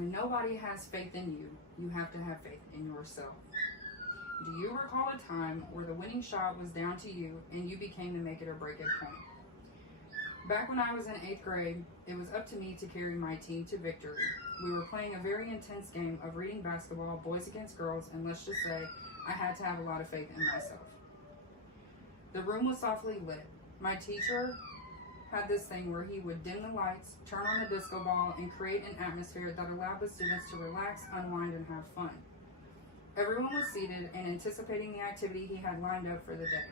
when nobody has faith in you, you have to have faith in yourself. Do you recall a time where the winning shot was down to you and you became the make it or break it point? Back when I was in 8th grade, it was up to me to carry my team to victory. We were playing a very intense game of reading basketball, boys against girls, and let's just say I had to have a lot of faith in myself. The room was softly lit. My teacher had this thing where he would dim the lights, turn on the disco ball, and create an atmosphere that allowed the students to relax, unwind, and have fun. Everyone was seated and anticipating the activity he had lined up for the day.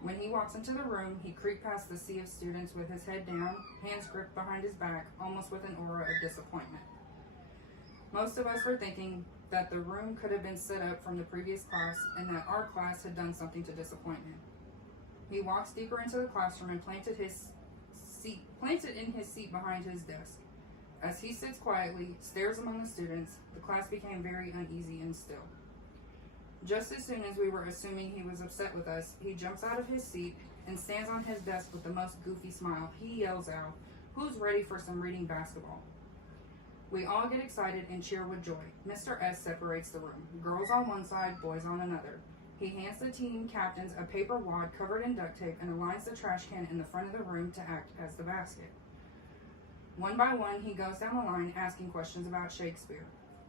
When he walks into the room, he creeped past the sea of students with his head down, hands gripped behind his back, almost with an aura of disappointment. Most of us were thinking that the room could have been set up from the previous class and that our class had done something to disappoint him. He walks deeper into the classroom and planted in his seat behind his desk. As he sits quietly, stares among the students, the class became very uneasy and still. Just as soon as we were assuming he was upset with us, he jumps out of his seat and stands on his desk with the most goofy smile. He yells out, "Who's ready for some reading basketball?" We all get excited and cheer with joy. Mr. S separates the room. Girls on one side, boys on another. He hands the team captains a paper wad covered in duct tape and aligns the trash can in the front of the room to act as the basket. One by one, he goes down the line asking questions about Shakespeare.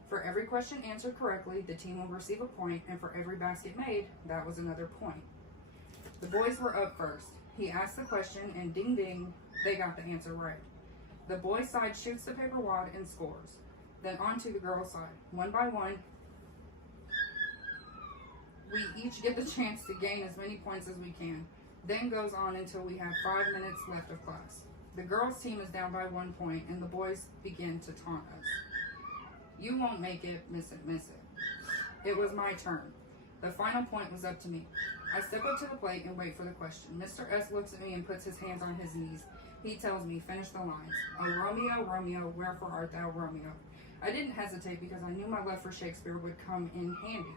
For every question answered correctly, the team will receive a point, and for every basket made, that was another point. The boys were up first. He asked the question, and ding ding, they got the answer right. The boys' side shoots the paper wad and scores. Then on to the girls' side. One by one, we each get the chance to gain as many points as we can. Then goes on until we have 5 minutes left of class. The girls' team is down by 1 point, and the boys begin to taunt us. "You won't make it, miss it, miss it." It was my turn. The final point was up to me. I step up to the plate and wait for the question. Mr. S looks at me and puts his hands on his knees. He tells me, "Finish the lines. Oh, Romeo, Romeo, wherefore art thou Romeo?" I didn't hesitate because I knew my love for Shakespeare would come in handy.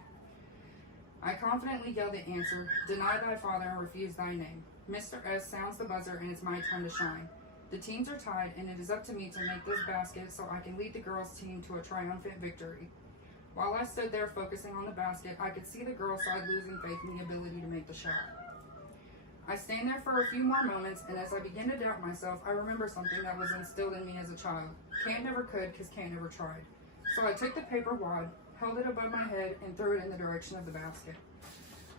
I confidently yell the answer, "Deny thy father and refuse thy name." Mr. S sounds the buzzer and it's my turn to shine. The teams are tied and it is up to me to make this basket so I can lead the girls' team to a triumphant victory. While I stood there focusing on the basket, I could see the girls' side losing faith in the ability to make the shot. I stand there for a few more moments, and as I begin to doubt myself, I remember something that was instilled in me as a child. Can't never could, because can't never tried. So I took the paper wad, held it above my head, and threw it in the direction of the basket.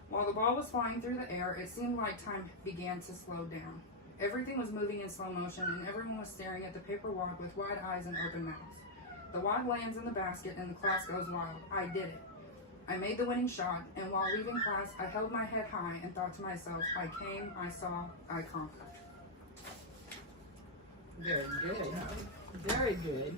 While the ball was flying through the air, it seemed like time began to slow down. Everything was moving in slow motion, and everyone was staring at the paper wad with wide eyes and open mouths. The wad lands in the basket, and the class goes wild. I did it. I made the winning shot, and while leaving class, I held my head high and thought to myself, I came, I saw, I conquered. Very good. Very good.